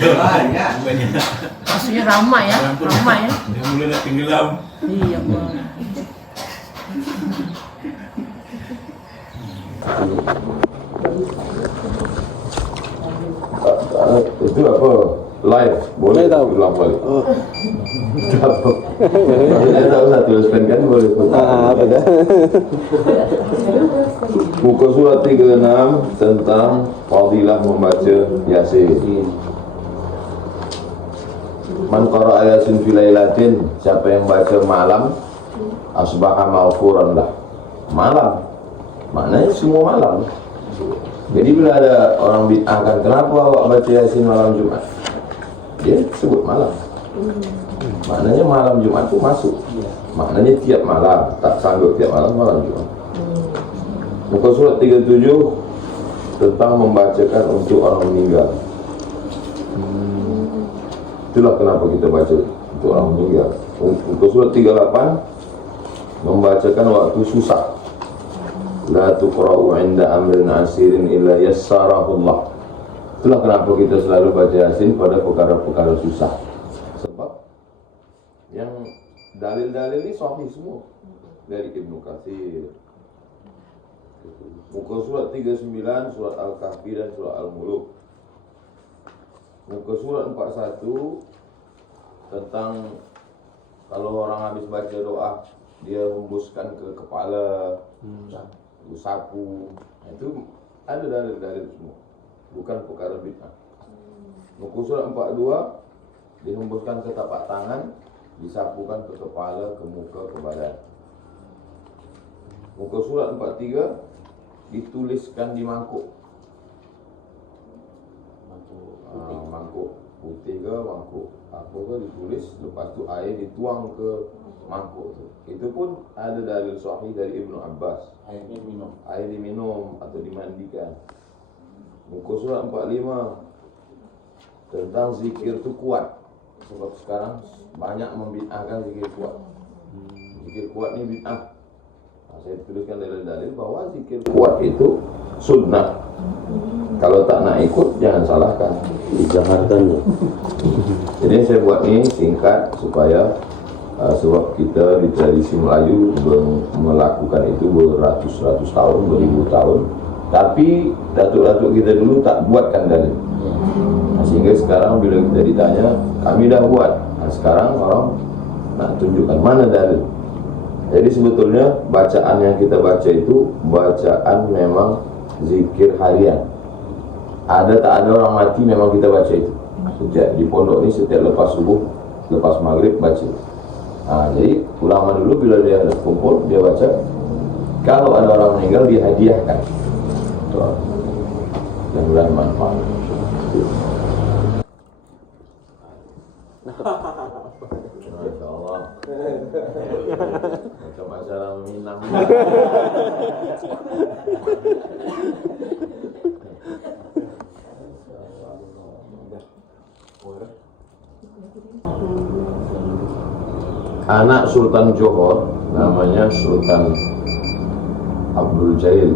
Banyak. Maksudnya ramai ya. Dia mulai nak tenggelam. Iya, Bang. Itu apa? Live boleh Boleh tahu. ulang balik. Apa? Saya tahu saya tuliskan kan boleh. Apa dah? Muka surat 36 tentang fadilah membaca Yasin. Man qara'a Yasin fi lailatin, siapa yang baca malam asbaha maghfuran lah. Malam maknanya semua malam. Jadi bila ada orang bid'ahkan, kenapa awak baca Yasin malam Jumat? Dia sebut malam. Maknanya malam Jumat itu masuk. Maknanya tiap malam, tak sanggup tiap malam, malam Jumat. Muka surat 37 tentang membacakan untuk orang meninggal. Itulah kenapa kita baca untuk orang meninggal. Muka surat 38 membacakan waktu susah. La tuqra'u 'inda amrin 'asirin illa yassarahullah. Itulah kenapa kita selalu baca Yasin pada perkara-perkara susah. Sebab yang dalil-dalil ini sahih semua dari Ibnu Katsir. Muka surat 39 surat Al-Kahfi dan surat Al-Muluk. Muka surat 41 tentang kalau orang habis baca doa dia hembuskan ke kepala, sapu. Itu ada dalil-dalil semua, bukan perkara bid'ah. Muka surat 42 dihembuskan ke tapak tangan, disapukan ke kepala, ke muka, ke badan. Muka surat 43 dituliskan di mangkuk. Mangkuk putih ke mangkuk apa ke ditulis, lepas tu air dituang ke mangkuk tu. Itu pun ada dalil sahih dari Ibnu Abbas. Air diminum atau dimandikan. Muka surat 45 tentang zikir tu kuat. Sebab sekarang banyak membid'ahkan zikir kuat. Zikir kuat ni bid'ah. Saya tuliskan dalil-dalil bahwa zikir kuat itu sunnah. Kalau tak nak ikut, jangan salahkan. Dijaharkan. Jadi saya buat ni singkat supaya sebab kita di tradisi Melayu melakukan itu beratus-ratus tahun, beribu tahun. Tapi datuk-datuk kita dulu tak buatkan dalil. Sehingga sekarang bila kita ditanya, kami dah buat. Sekarang orang nak tunjukkan mana dalil. Jadi sebetulnya bacaan yang kita baca itu bacaan memang zikir harian. Ada tak ada orang mati memang kita baca itu. Sejak di pondok ni setiap lepas subuh, lepas maghrib baca. Jadi ulama dulu bila dia ada kumpul dia baca. Kalau ada orang meninggal dia hadiahkan. Dan mudah manfaat. Masya Allah. Macam acara Minang. Anak Sultan Johor namanya Sultan Abdul Jail.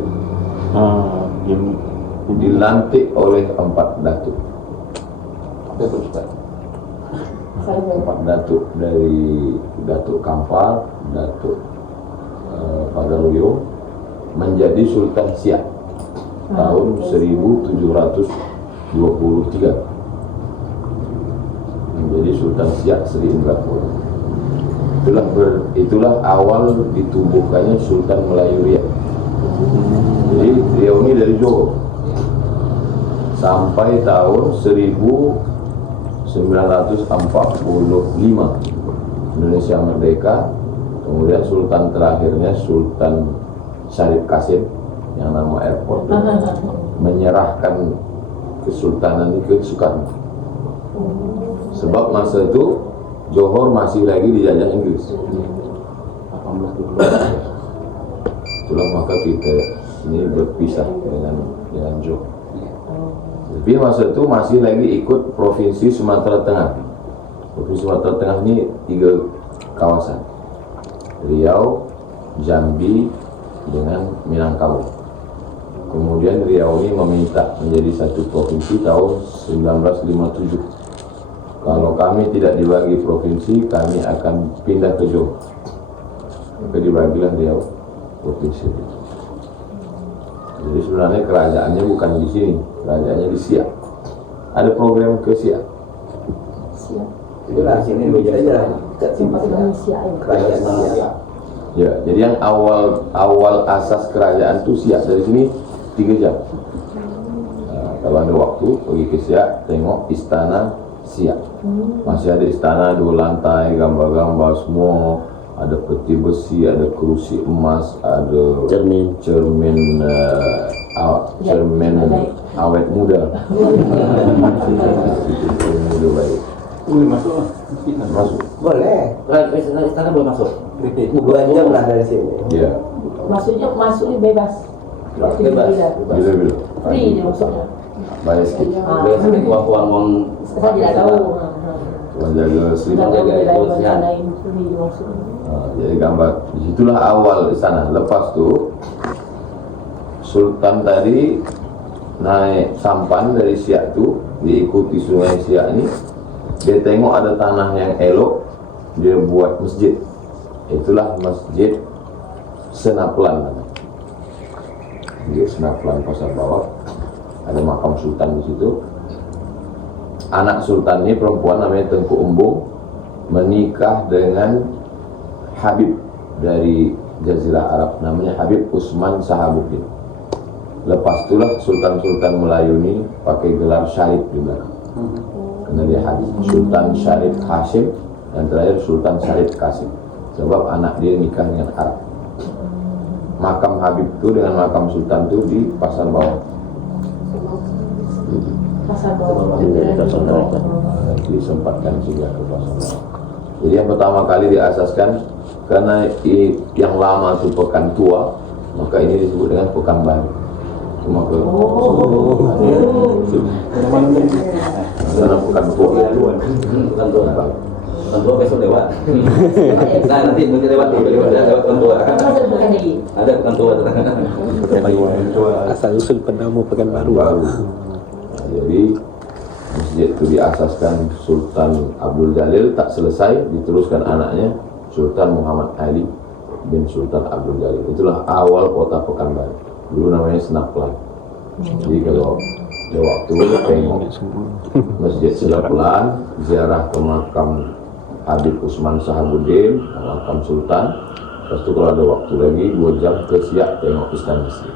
Dilantik oleh 4 datuk. Empat datuk dari Datuk Kampar, Datuk Pagaluyo menjadi Sultan Siak tahun 1723. Menjadi Sultan Siak Sri Indrapura. Itulah awal ditumbuhkannya Sultan Melayu Riau. Jadi Riau ini dari Johor sampai tahun 1945 Indonesia merdeka. Kemudian Sultan terakhirnya Sultan Syarif Kasim yang nama airport menyerahkan kesultanan ini ke Soekarno. Sebab masa itu Johor masih lagi dijajah Inggris. Itulah maka kita ini berpisah dengan Johor. Tapi masa itu masih lagi ikut Provinsi Sumatera Tengah. Provinsi Sumatera Tengah ini 3 kawasan: Riau, Jambi, dengan Minangkabau. Kemudian Riau ini meminta menjadi satu provinsi tahun 1957. Kalau kami tidak dibagi provinsi, kami akan pindah ke Johor. Maka dibagilah Riau provinsi itu. Jadi sebenarnya kerajaannya bukan di sini, kerajaannya di Siak. Ada program ke Siak. Itulah sini saja kerajaan Siak. Ya, jadi yang awal asas kerajaan itu Siak. Dari sini 3 jam. Nah, kalau ada waktu pergi ke Siak, tengok istana Siak. Masih ada istana 2 lantai, gambar-gambar semua. Ada peti besi, ada kerusi emas, ada cermin awet muda. Muda baik. Boleh masuk lah. Masuk. Boleh. Istana boleh masuk. 2 jam lah dari sini. Ya. Masuknya bebas. Bebas. Bila-bila. Free dia masuknya. Bayar sikit. Boleh sakit uang Saya tidak tahu. Tuan jaga Tidak seribu. tahu lain free dia masuknya. Jadi gambar. Disitulah awal istana. Lepas tu Sultan tadi naik sampan dari Siak tu, diikuti sungai Siak ni. Dia tengok ada tanah yang elok, dia buat masjid. Itulah masjid Senaplan. Masjid Senaplan Pasar Bawah. Ada makam sultan di situ. Anak sultan ni perempuan namanya Tengku Embung, menikah dengan Habib dari Jazirah Arab, namanya Habib Usman Sahabuddin. Lepas itulah sultan-sultan Melayu ni pakai gelar Syarif di belakang. Karena dia Habib Sultan Syarif Hashim, dan terakhir Sultan Syarif Qasim. Sebab anak dia nikah dengan Arab. Makam Habib itu dengan makam sultan itu di Pasar Bawah. Pasar bawah. Disempatkan juga ke Pasar Bawah. Jadi yang pertama kali diasaskan, karena yang lama itu Pekan Tua, maka ini disebut dengan Pekan Baru. Cuma ke sana Pekan Tua. Bukan tua. Bukan tua besok lewat. Nah nanti mungkin lewat bukan tua. Ada bukan tua. Asal usul penama Pekanbaru. Baru. Nah, jadi masjid itu diasaskan Sultan Abdul Jalil, tak selesai diteruskan anaknya Sultan Muhammad Ali bin Sultan Abdul Jalil. Itulah awal kota Pekanbaru. Dulu namanya Senaplan. Jadi kalau ada waktu tengok Masjid Senaplan, ziarah ke makam Habib Usman Sahabuddin, makam Sultan. Lepas itu kalau ada waktu lagi 2 jam ke Siak, tengok istana Siak.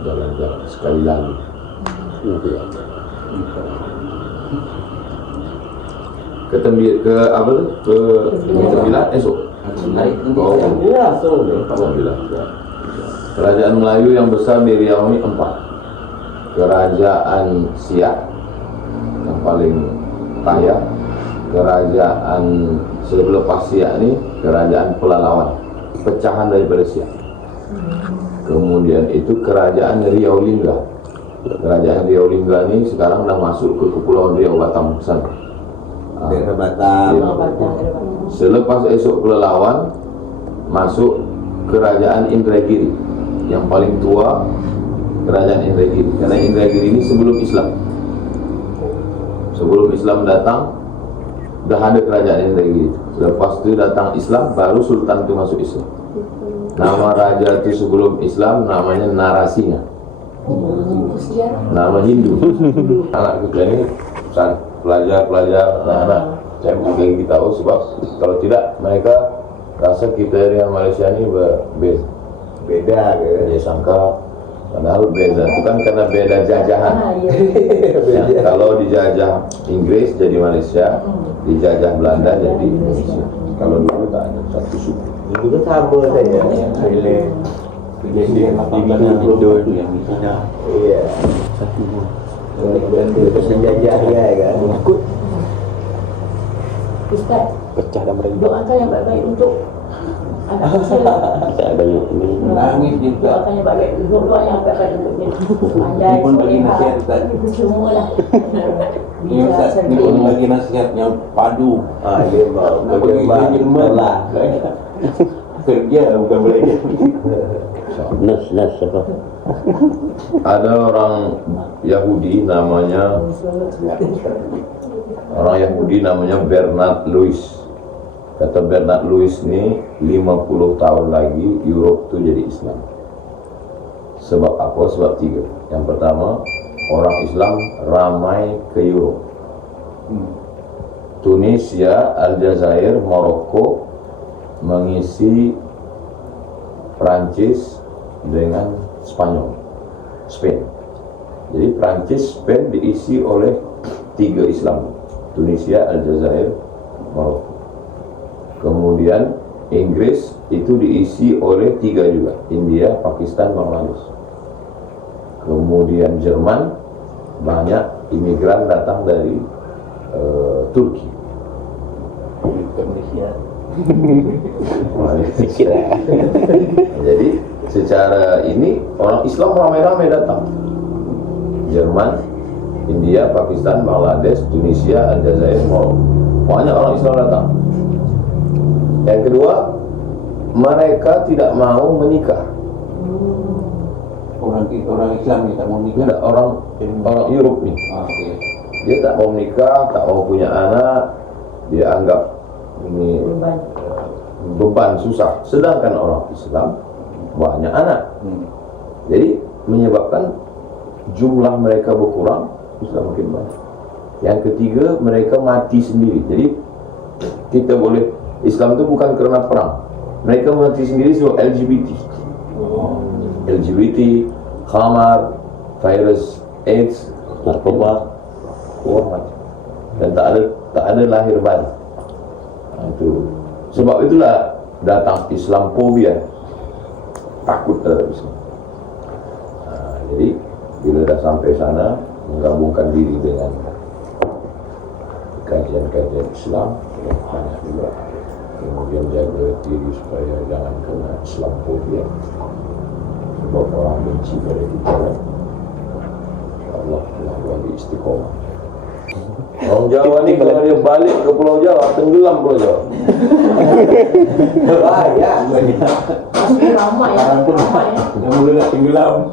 Jalan-jalan sekali lagi. Ke Tembilan esok. Alhamdulillah. Kerajaan Melayu yang besar di Riau ini 4. Kerajaan Siak yang paling kaya. Kerajaan selepas Siak ini Kerajaan Pelalawan, pecahan daripada Siak. Kemudian itu Kerajaan Riau Lingga. Kerajaan Riau Lingga ini sekarang dah masuk ke Kepulauan Riau Batam sana. Daerah Batam. Selepas esok Pelalawan masuk Kerajaan Indragiri. Yang paling tua Kerajaan Indragiri, karena Indragiri ini sebelum Islam. Sebelum Islam datang dah ada Kerajaan Indragiri. Lepas itu datang Islam, baru Sultan itu masuk Islam. Nama raja itu sebelum Islam namanya Narasinga. Nama Hindu. Anak kita ini pelajar-pelajar, anak-anak saya mungkin kita tahu, sebab kalau tidak mereka rasa kita yang Malaysia ini beda gitu. Dia sangka padahal beda itu kan karena beda jajahan. Ya, kalau dijajah Inggris jadi Malaysia, dijajah Belanda jadi Indonesia. Kalau dulu tak ada satu suku. Itu sama saja. Iya. Itu penjajahnya kan. Ustaz, Pecah dan mereka. doakan yang baik-baik untuk anak kecil. Saya banyak ini. Nangis juga. Doakan yang baik-baik, doa yang baik-baik untuk dia. Pandai, Ini pun bagi nasihat, solehah, Ustaz. itu semualah. Ini Ustaz, ini pun bagi nasihat yang padu. Bagaimana? Kerja bukan belajar. Nas apa? Ada orang Yahudi namanya Bernard Lewis. Kata Bernard Lewis ini 50 tahun lagi Europe itu jadi Islam. Sebab apa? Sebab tiga. Yang pertama, orang Islam ramai ke Europe. Tunisia, Aljazair, Maroko mengisi Prancis dengan Spanyol, Spain. Jadi Prancis, Spain diisi oleh tiga Islam: Tunisia, Aljazair, Maroko. Kemudian Inggris itu diisi oleh tiga juga: India, Pakistan, Bangladesh. Kemudian Jerman, banyak imigran datang dari Turki. Indonesia. Jadi secara ini orang Islam ramai-ramai datang. Jerman, India, Pakistan, Bangladesh, Tunisia, Aljazair, Maroko. Banyak orang Islam datang. Yang kedua, mereka tidak mau menikah. Orang Islam ni tak mau nikah. Tidak, orang Europe nih. Okey. Dia tak mau menikah, tak mau punya anak. Dia anggap ini beban susah. Sedangkan orang Islam banyak anak. Jadi menyebabkan jumlah mereka berkurang, Islam makin banyak. Yang ketiga, mereka mati sendiri. Jadi kita boleh, Islam itu bukan kerana perang. Mereka mati sendiri sebab LGBT. LGBT, khamar, virus AIDS, narkoba, mati. Dan tak ada lahir baru. Itu sebab itulah datang Islamophobia, takut terhadap Islam. Jadi bila dah sampai sana, menggabungkan diri dengan kajian-kajian Islam, banyak juga. Kemudian jaga diri supaya jangan kena Islamophobia, sebab orang benci pada kita kan. InsyaAllah Allah bagi istiqomah. Orang Jawa ni kalau dia balik ke Pulau Jawa, tenggelam Pulau Jawa. Bahaya. Pasti ramai ya. Sekarang pun Ramai ya. yang mula nak tenggelam.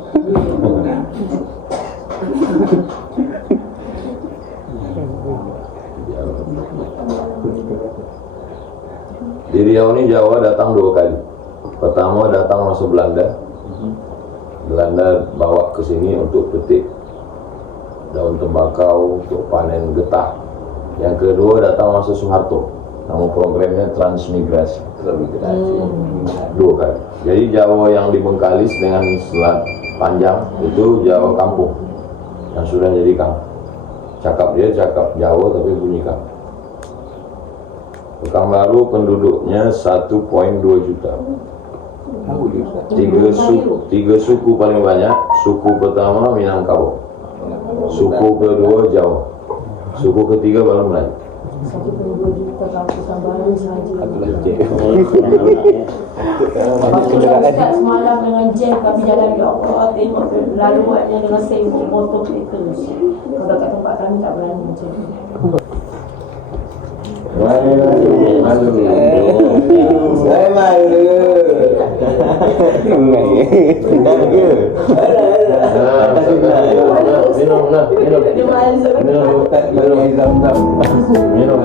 Di Riau ni Jawa datang 2 kali. Pertama datang masa Belanda. Belanda bawa ke sini untuk petik daun tembakau, untuk panen getah. Yang kedua datang masa Soeharto. Nama programnya Transmigrasi. 2 kali. Jadi Jawa yang di Bengkalis dengan Selat Panjang itu Jawa kampung yang sudah jadi kampung. Cakap Jawa tapi bunyi kampung. Pekanbaru penduduknya 1,2 juta. Tiga suku paling banyak. Suku pertama Minangkabau, suku kedua Jawa, suku ketiga baru Melayu. 1,2 juta kampusan baru sahaja. Banyak Dekat semalam dengan jam kami jalan, ya Allah, tengok laluannya dengan sembuk motor kereta. Kalau dekat tempat kami tak berani macam ni. Saya malu. Minum. Dia masuk. Minum.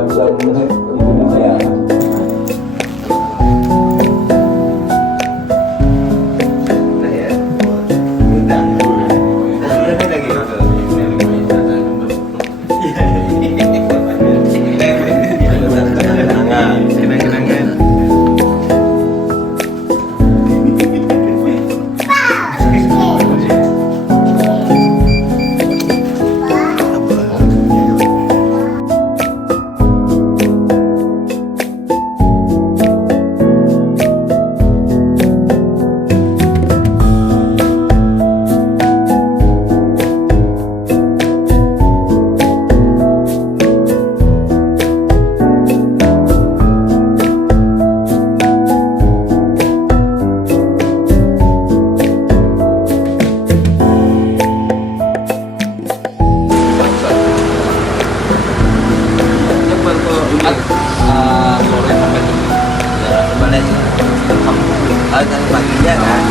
Azan paginya kan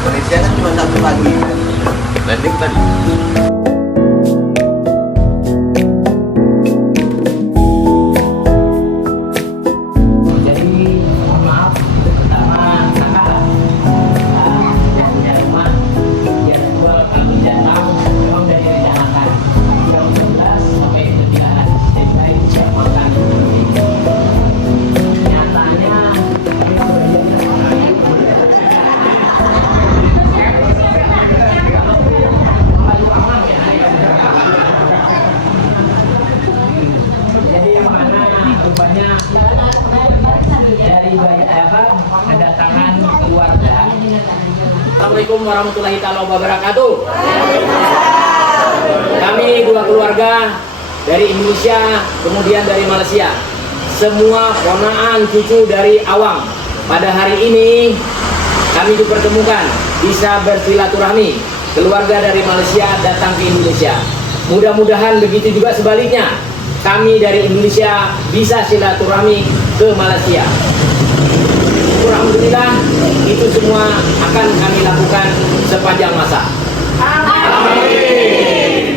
Malaysia kan cuma 1 pagi landing tadi. Kedatangan keluarga. Assalamualaikum warahmatullahi wabarakatuh. Kami 2 keluarga dari Indonesia, kemudian dari Malaysia. Semua ponaan cucu dari Awang. Pada hari ini kami dipertemukan, bisa bersilaturahmi. Keluarga dari Malaysia datang ke Indonesia. Mudah-mudahan begitu juga sebaliknya. Kami dari Indonesia bisa silaturahmi ke Malaysia. Alhamdulillah, itu semua akan kami lakukan sepanjang masa. Amin.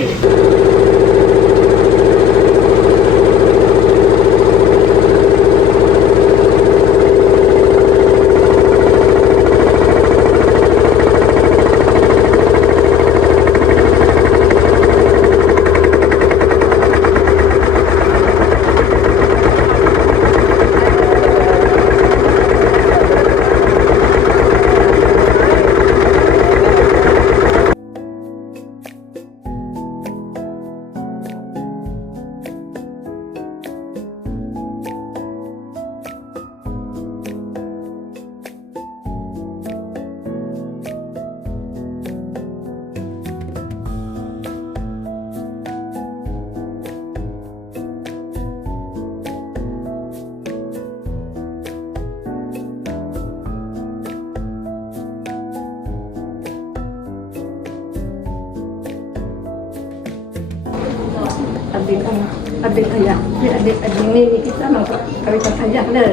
adik saya, adik ini kita mau kawin saja deh.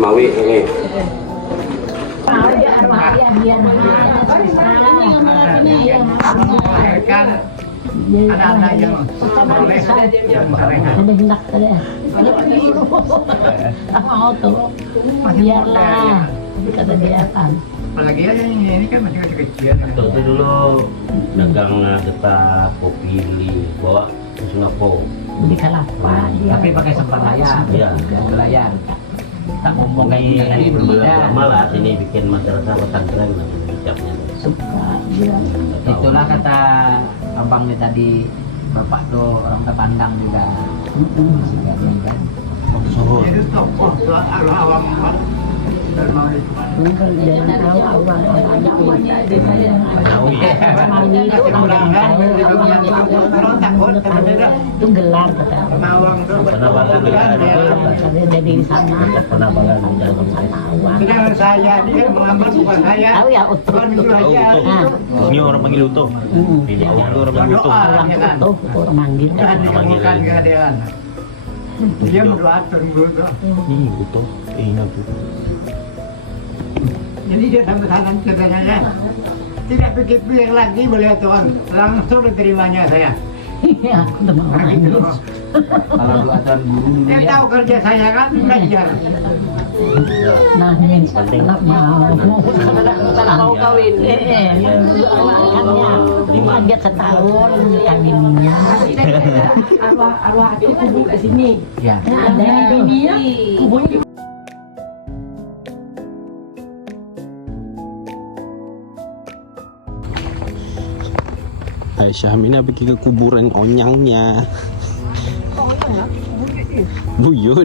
Mawi ini. Anak-anak yang ada hendak ada mau tuh biarlah kata dia kan apalagi ini kan masih kecil. Waktu dulu dagang kita kopi bawa ke Singapura. beli kelapa Tapi pakai sempat layar. Iya. Layar. Tak ngomong kayak gini tadi berbeda. Malah sini bikin madrasah pesantren ucapnya. suka dia Itulah kata abangnya tadi, bapak tuh orang terpandang juga. Masih gading kan. Suhur. bukan dia tahu awal itu gelar kata jadi di sana Pernah banget di dalam awal Saya dia mengambil bukan saya. tahu ya utuh Ini orang panggil Utuh. Ini orang panggil Utuh. orang utuh orang manggil Bukan keadaan. Dia mendoakan dulu. Ini Utuh. Ini aku. Jadi dia sampai sana ceritanya. Tidak pikir-pikir lagi melihat Tuhan, langsung diterimanya saya. iya aku udah mau nangis Kalau doakan guru dulu dia tahu kerja saya kan belajar. nangis nggak mau kawin kan dia setahun kawinnya Arwah adik kubur ke sini. Ya. Ada bininya kuburnya. Aisyah Aminah pergi ke kuburan onyangnya. Buyut.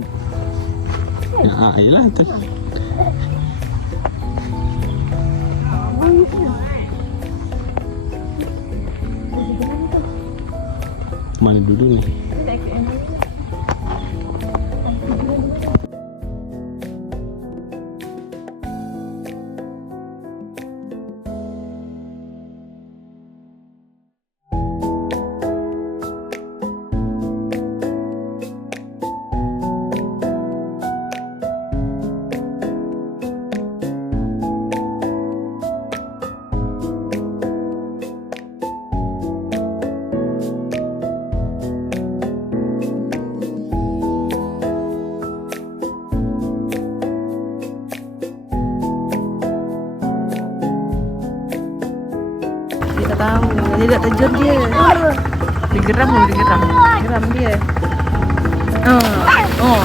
Ya, ayolah kan. Mana dulu nih? tahu, dia tak terjun dia. Digeram dia. Oh.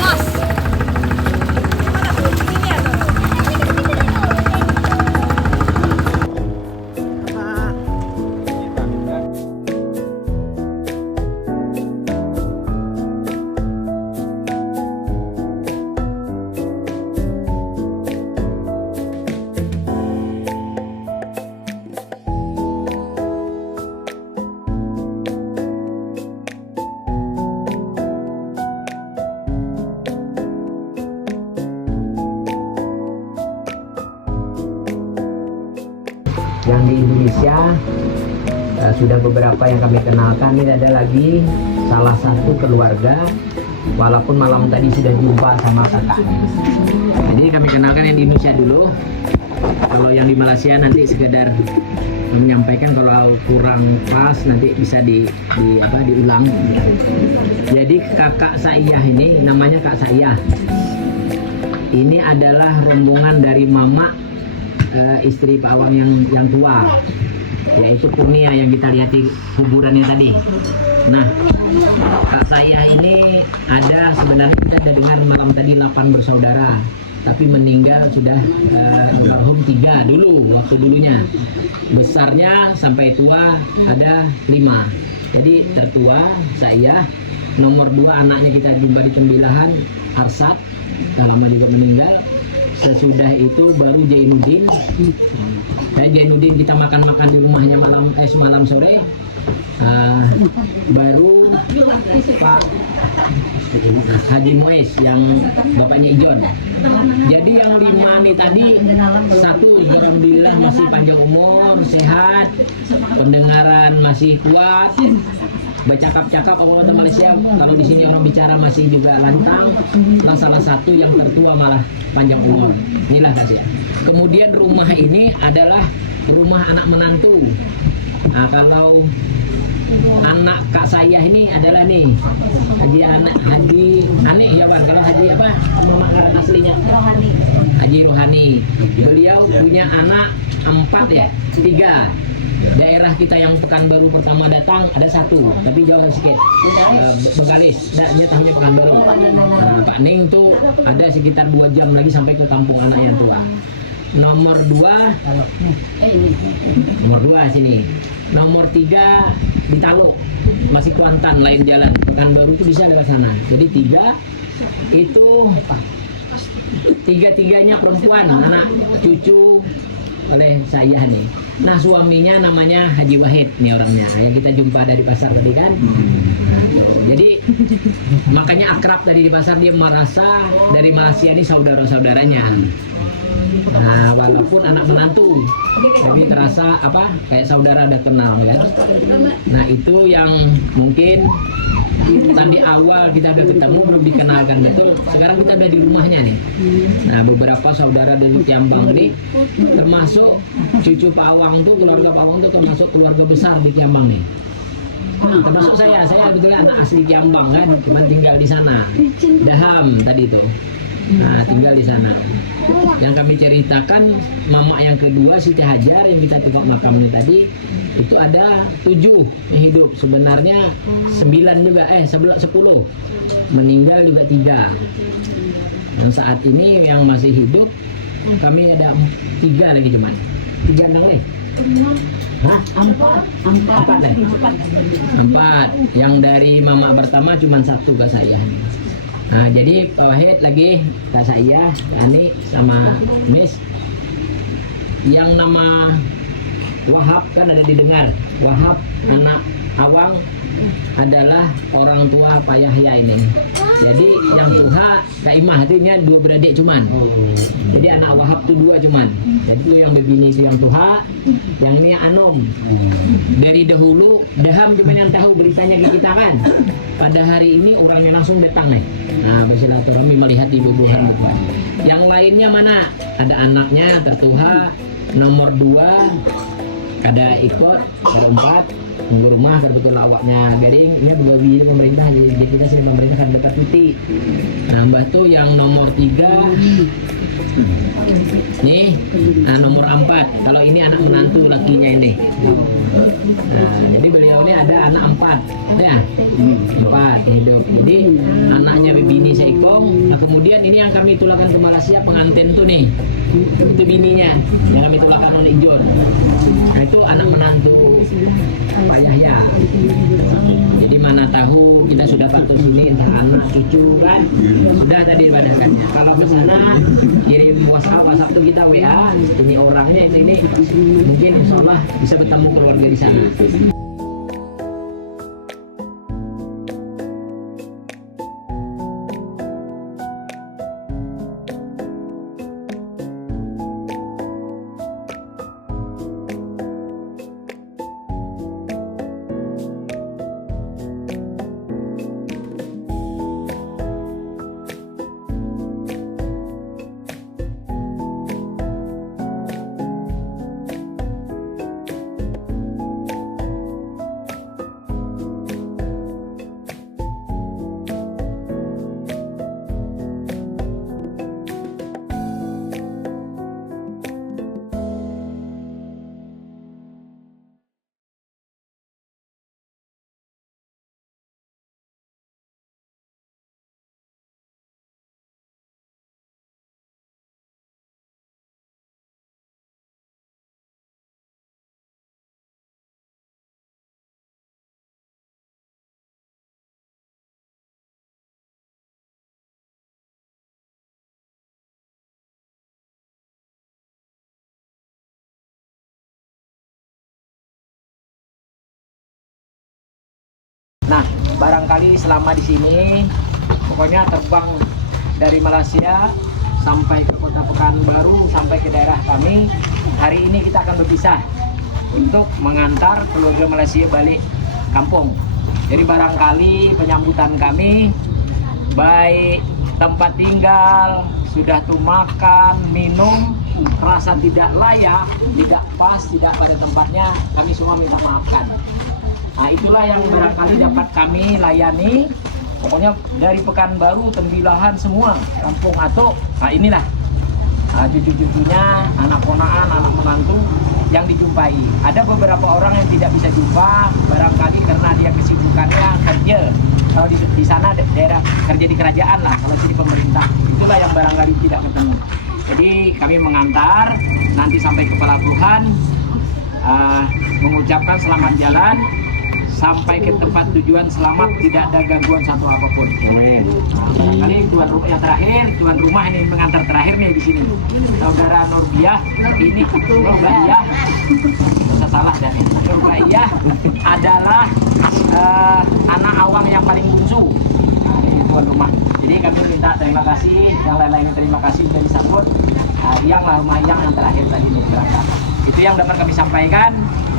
Yang di Indonesia sudah beberapa yang kami kenalkan. Ini ada lagi salah satu keluarga, walaupun malam tadi sudah jumpa sama kakaknya. Jadi kami kenalkan yang di Indonesia dulu. Kalau yang di Malaysia nanti sekedar menyampaikan, kalau kurang pas nanti bisa diulang. Jadi kakak Saiyah ini namanya Kak Saiyah. Ini adalah rombongan dari mama istri Pak Awang yang tua, yaitu Kurnia yang kita lihat di kuburannya tadi. Nah, Kak Saiyah ini ada, sebenarnya kita sudah dengar malam tadi 8 bersaudara, tapi meninggal sudah almarhum 3 dulu, waktu dulunya. Besarnya sampai tua ada 5. Jadi tertua Saiyah, nomor 2 anaknya kita jumpa di Tembilahan, Arsad, sudah lama juga meninggal. Sesudah itu baru Jainuddin. Jainuddin kita makan-makan di rumahnya malam sore. Baru Pak Haji Muiz yang bapaknya Ijon. Jadi yang 5 nih tadi, 1 alhamdulillah masih panjang umur, sehat, pendengaran masih kuat, bercakap-cakap orang Malaysia. Kalau di sini orang bicara masih juga lantang. Nah, salah satu yang tertua malah panjang umur. Inilah kasih. Kemudian rumah ini adalah rumah anak menantu. Nah, kalau anak Kak Saiyah ini adalah nih Haji Anik ya Bang. Kalau Haji apa nama aslinya? Haji Rohani. Beliau punya anak 4 ya, 3. Daerah kita yang Pekanbaru pertama datang ada 1, tapi jauh sedikit. Begalis, dia tahunya Pekanbaru. Nah, Pak Ning tuh ada sekitar 2 jam lagi sampai ke kampung anak yang tua. Nomor 2 sini. Nomor 3 di Taluk, masih Kuantan, lain jalan. Pekanbaru itu bisa lewat sana. Jadi 3 itu 3-3-nya perempuan, anak cucu oleh Saiyah nih. Nah, suaminya namanya Haji Wahid nih orangnya yang kita jumpa dari pasar tadi kan. Jadi makanya akrab tadi di pasar, dia merasa dari Malaysia ini saudara-saudaranya. Nah, walaupun anak menantu, tapi terasa kayak saudara udah kenal kan. Nah, itu yang mungkin tadi awal kita udah ketemu belum dikenalkan betul. Sekarang kita udah di rumahnya nih. Nah, beberapa saudara dari Kiambang nih, termasuk cucu Pak Awang tuh, keluarga Pak Awang tuh termasuk keluarga besar di Kiambang nih. Termasuk saya sebetulnya anak asli Kiambang kan, cuma tinggal di sana. Daham tadi tuh. Nah, tinggal di sana. Yang kami ceritakan, mama yang kedua Siti Hajar yang kita tengok makamnya tadi, itu ada 7 yang hidup. Sebenarnya 9 juga, 10. Meninggal juga 3. Yang saat ini yang masih hidup kami ada 3 lagi cuman. 3 nang leh. Hah? 4. Yang dari mama pertama cuma 1 Kak Saiyah. Nah, jadi Pak Wahid lagi, Kak Saiyah, Ani sama Miss. Yang nama Wahab kan ada didengar. Wahab anak Awang adalah orang tua Pak Yahya ini. Jadi yang Tuha Kak Imah artinya 2 beradik cuman. Jadi anak Wahab tuh 2 cuman. Jadi itu yang begini itu yang Tuha, yang ini yang Anom. Dari dahulu Daham cuman yang tahu beritanya ke kita kan. Pada hari ini orangnya langsung datang nih. Nah, bersilaturahmi melihat ibu-ibuhan betul. Yang lainnya mana? Ada anaknya tertuha, nomor 2 ada ikut, ada 4 tunggu rumah kebetulan awaknya garing. Ini 2 biji pemerintah, jadi kita sini pemerintah kan dapat titik. Nah, Mbah tuh yang nomor 3 nih, nah nomor 4. Kalau ini anak menantu lakinya ini. Nah, jadi beliau ini ada anak 4, ya, 4 hidup. Jadi anaknya bini seekong. Nah kemudian ini yang kami tulangkan ke Malaysia pengantin tuh nih, itu bininya yang kami tulangkan oleh John. Nah itu anak menantu Pak Yahya. Jadi mana tahu kita sudah patur sini entah anak cucu kan, sudah tadi padahkannya. Kalau ke sana kirim WhatsApp tuh kita WA, ini orangnya ini mungkin insya Allah bisa bertemu keluarga di sana. Nah, barangkali selama di sini, pokoknya terbang dari Malaysia sampai ke Kota Pekanbaru, sampai ke daerah kami. Hari ini kita akan berpisah untuk mengantar keluarga Malaysia balik kampung. Jadi barangkali penyambutan kami, baik tempat tinggal, sudah tuh makan, minum, rasa tidak layak, tidak pas, tidak pada tempatnya, kami semua minta maafkan. Nah itulah yang barangkali dapat kami layani. Pokoknya dari Pekanbaru, Tembilahan semua, Kampung Atok. Nah inilah cucu-cucunya, anak ponaan, anak menantu yang dijumpai. Ada beberapa orang yang tidak bisa jumpa, barangkali karena dia kesibukannya kerja. Kalau di sana daerah kerja di kerajaan lah, kalau di pemerintah. Itulah yang barangkali tidak ketemu. Jadi kami mengantar, nanti sampai ke pelabuhan, mengucapkan selamat jalan. Sampai ke tempat tujuan selamat, tidak ada gangguan satu apapun. Kali tuan rumah yang terakhir, tuan rumah ini pengantar terakhir nih di sini. Saudara Nurbiah, ini Nurbiah, bisa salah dan Nurbiah adalah anak awang yang paling bungsu. Ini tuan rumah. Jadi kami minta terima kasih, yang lain-lain terima kasih sudah disambut. Yang yang terakhir tadi nih berangkat. Itu yang dapat kami sampaikan.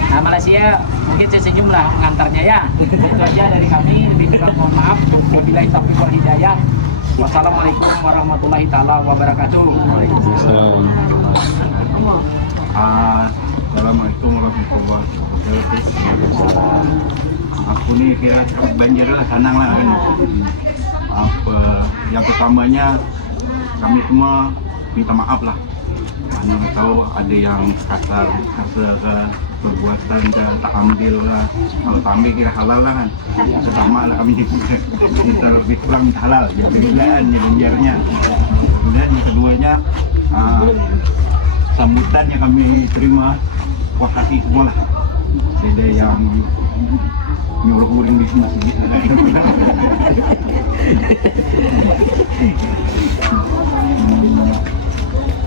Nah, Malaysia mungkin saya senyum lah mengantarnya ya. Itu aja dari kami. Lebih kurang mohon maaf. Wabillahi taufiq wal hidayah. Wassalamualaikum warahmatullahi taala wabarakatuh. Assalamualaikum warahmatullahi wabarakatuh. Aku nih kira banjir lah, senang lah kan. Yang pertamanya kami semua minta maaf lah. Mana tahu ada yang kasar ke perbuatan dan tak ambil lah. Kalau tak ambil kira halal lah kan. Sama lah kami kita lebih kurang halal. Ya perbedaan yang banjarnya. Kemudian yang keduanya sambutan yang kami terima puas hati semua lah. Ada yang nyuruh uring di masjid.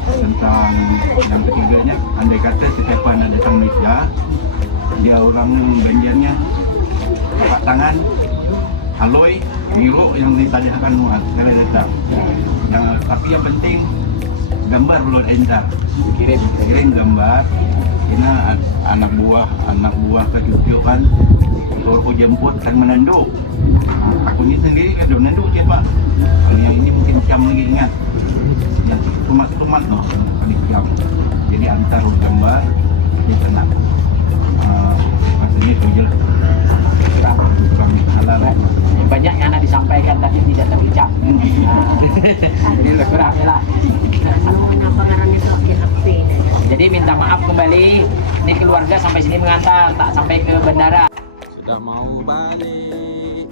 Tentang yang ketiganya, andai kata setiap anak datang Malaysia, dia orang banjarnya tapak tangan, haloi, biru yang ditanyakan muat sekali datang. Tapi yang penting gambar belum entar, kirim gambar. Ini anak buah kecucuan suruh jemput kan menanduk. Aku ini sendiri kan udah menanduk je pak. Kalau yang ini mungkin jam lagi ingat. Yang tumat loh, kali jam. Jadi antar gambar, dia tenang. Maksudnya itu je lah. Kurang halal lah. Banyak yang anak disampaikan tapi tidak terucap. Ini kurang lah. Jadi minta maaf kembali, ini keluarga sampai sini mengantar, tak sampai ke bandara. Sudah mau balik.